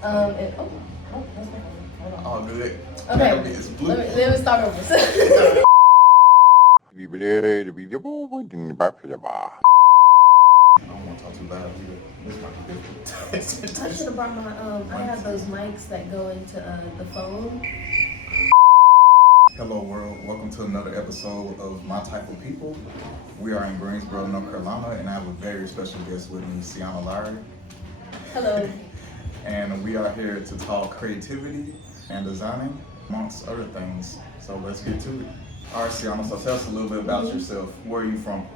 That's my phone. Hold on. Oh, good. Okay. It's blue. Let me start over. I don't want to talk too loud either. This might be difficult. I should have brought my, I have those mics that go into the phone. Hello world, welcome to another episode of My Type of People. We are in Greensboro, North Carolina, and I have a very special guest with me, Cyannah Lowery. Hello. And we are here to talk creativity and designing, amongst other things. So let's get to it. All right, Cyannah, so tell us a little bit about yourself. Where are you from?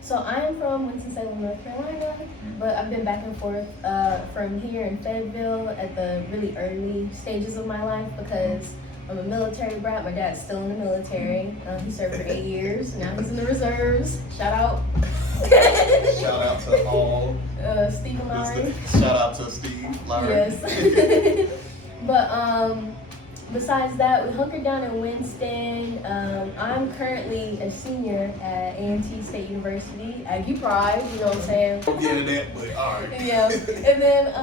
So I am from Winston-Salem, North Carolina, but I've been back and forth from here in Fayetteville at the really early stages of my life because I'm a military brat. My dad's still in the military. He served for 8 years. Now he's in the reserves. Shout out. Shout out to all. Steve Lowery. Shout out to Steve Lowery. Yes. But besides that, we hunkered down in Winston. I'm currently a senior at A&T State University. Aggie Pride, you know what I'm saying? Don't get into that, but all right. Yeah. And then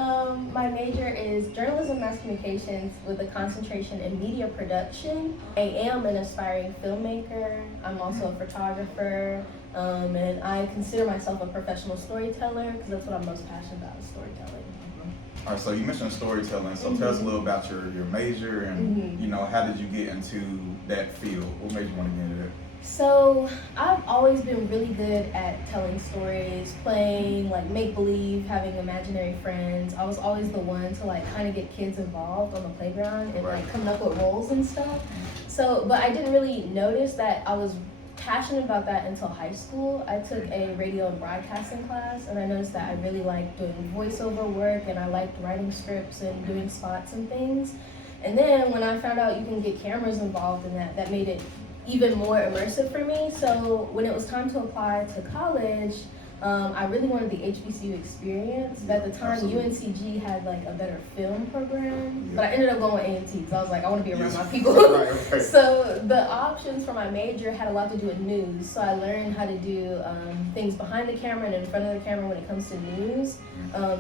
my major is journalism, mass communications with a concentration in media production. I am an aspiring filmmaker. I'm also a photographer. And I consider myself a professional storyteller because that's what I'm most passionate about, is storytelling. All right, so you mentioned storytelling. So tell us a little about your major and you know, how did you get into that field? What made you want to get into that? So I've always been really good at telling stories, playing like make-believe, having imaginary friends. I was always the one to like kind of get kids involved on the playground and like coming up with roles and stuff. So, but I didn't really notice that I was passionate about that until high school. I took a radio and broadcasting class, and I noticed that I really liked doing voiceover work, and I liked writing scripts and doing spots and things. And then when I found out you can get cameras involved in that, that made it even more immersive for me. So when it was time to apply to college, I really wanted the HBCU experience. But at the time, UNCG had like a better film program, but I ended up going with A&T, so I was like, I want to be around my people. Right. So the options for my major had a lot to do with news. So I learned how to do things behind the camera and in front of the camera when it comes to news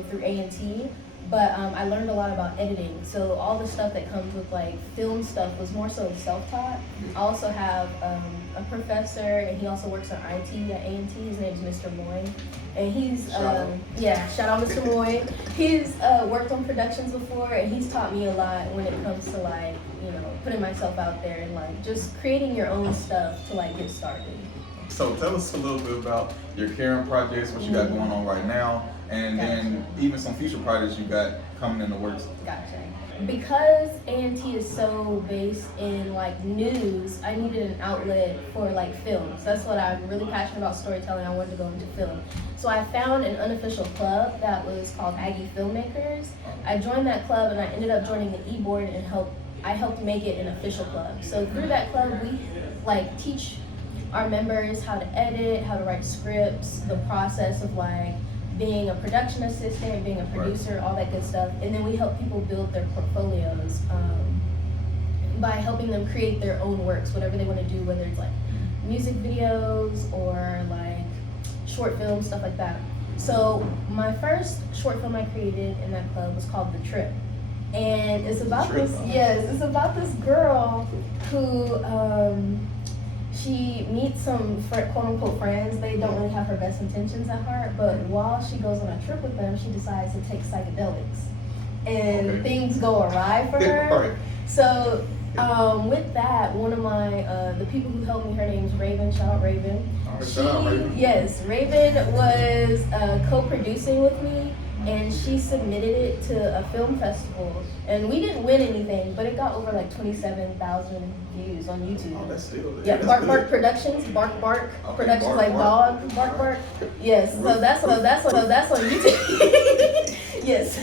through A&T. But I learned a lot about editing. So all the stuff that comes with like film stuff was more so self-taught. I also have a professor, and he also works on IT at A&T. His name is Mr. Moy. And he's, shout out Mr. Moy. He's worked on productions before, and he's taught me a lot when it comes to like, you know, putting myself out there and like just creating your own stuff to like get started. So tell us a little bit about your current projects, what you got going on right now, and then even some future projects you got coming in the works. Gotcha. Because A&T is so based in like news, I needed an outlet for like films. That's what I'm really passionate about, storytelling. I wanted to go into film. So I found an unofficial club that was called Aggie Filmmakers. I joined that club, and I ended up joining the e-board and I helped make it an official club. So through that club, we like teach our members how to edit, how to write scripts, the process of like being a production assistant, being a producer, all that good stuff. And then we help people build their portfolios by helping them create their own works, whatever they want to do, whether it's like music videos or like short films, stuff like that. So my first short film I created in that club was called The Trip. And it's about it's about this girl who she meets some quote-unquote friends. They don't really have her best intentions at heart, but while she goes on a trip with them, she decides to take psychedelics. And things go awry for her. So with that, one of my, the people who helped me, her name's Raven, shout out Raven. Yes, Raven was co-producing with me, and she submitted it to a film festival. And we didn't win anything, but it got over like 27,000 views on YouTube. Oh, that's still Yeah, Bark Productions, Bark Productions, Bark, like Bark. Bark. Yes, so that's on YouTube. Yes,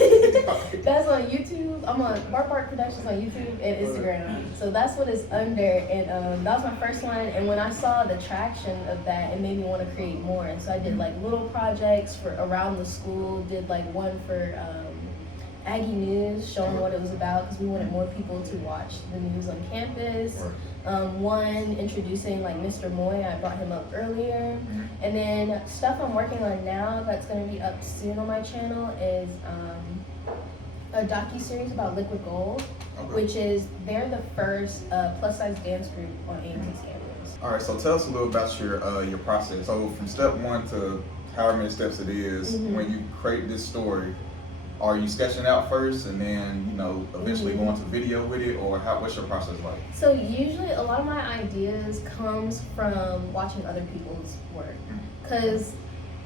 that's on YouTube. I'm on Bark Productions on YouTube and Instagram. So that's what it's under, and that was my first one. And when I saw the traction of that, it made me want to create more. And so I did like little projects for around the school. Did like one for Aggie News, showing what it was about because we wanted more people to watch the news on campus. One introducing like Mr. Moy, I brought him up earlier. And then stuff I'm working on now that's going to be up soon on my channel is a docu-series about Liquid Gold, Okay. which is, they're the first plus-size dance group on A&T's campus. All right, so tell us a little about your process. So from step one to however many steps it is, when you create this story, are you sketching out first and then, you know, eventually going to video with it, or what's your process like? So usually a lot of my ideas comes from watching other people's work, because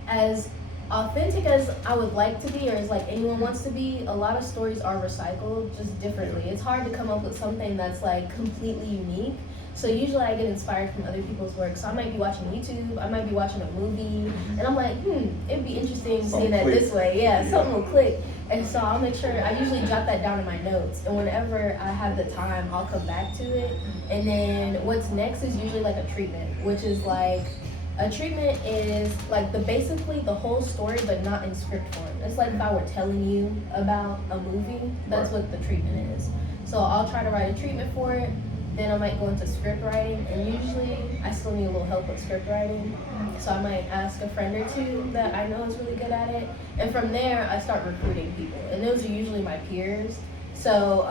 as authentic as I would like to be, or as like anyone wants to be, a lot of stories are recycled just differently. It's hard to come up with something that's like completely unique. So usually I get inspired from other people's work. So I might be watching YouTube, I might be watching a movie, and I'm like, it'd be interesting seeing that this way. Yeah, something will click. And so I'll make sure, I usually jot that down in my notes. And whenever I have the time, I'll come back to it. And then what's next is usually like a treatment, which is like, a treatment is like basically the whole story, but not in script form. It's like if I were telling you about a movie, that's what the treatment is. So I'll try to write a treatment for it. Then I might go into script writing, and usually I still need a little help with script writing. So I might ask a friend or two that I know is really good at it. And from there, I start recruiting people. And those are usually my peers. So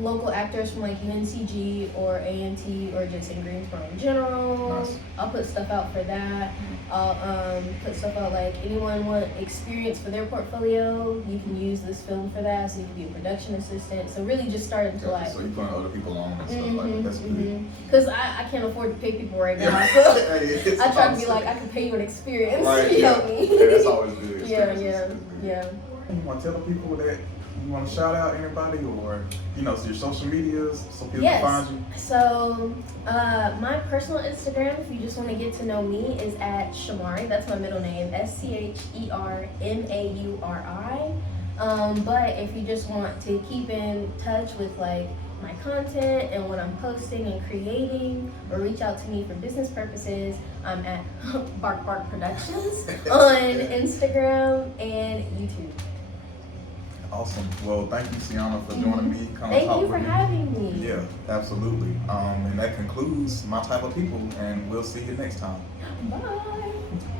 local actors from like UNCG or A&T or just in Greensboro in general. Nice. I'll put stuff out for that. I'll put stuff out like anyone want experience for their portfolio, you can use this film for that, so you can be a production assistant. So really just starting to like. So you putting other people on and stuff like that. That's good. Because I can't afford to pay people right now. Yeah. So I try to be like, I can pay you an experience. Right, You yeah. help me. Yeah, that's always good. Yeah. You want to tell the people that you want to shout out anybody, or you know, your social medias so people can find you? So my personal Instagram, if you just want to get to know me, is at Shamari. That's my middle name, SCHERMAURI. But if you just want to keep in touch with like my content and what I'm posting and creating, or reach out to me for business purposes, I'm at Bark Bark Productions on Instagram and YouTube. Awesome. Well, thank you, Cyannah, for joining me. Thank you for having me. Yeah, absolutely. And that concludes my type of people, and we'll see you next time. Bye.